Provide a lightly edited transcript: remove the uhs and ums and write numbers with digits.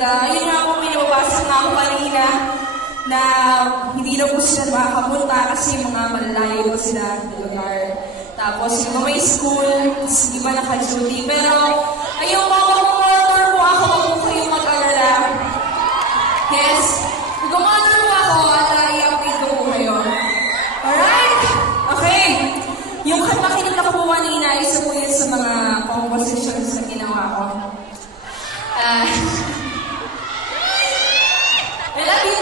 yun nga po, may nababasa nga ako kanina na hindi na po sila makakapunta kasi mga malalayo sila na lugar. Tapos yung mga may school, hindi pa naka-duty. Pero ayun po, mag-monitor po ako, huwag po kayong mag-alala. Yes, mag-monitor po ako at i-update ko po kayo. Alright? Okay. Yung kanta ko po kanina, isa po yun sa mga compositions na ginawa ko. I love you.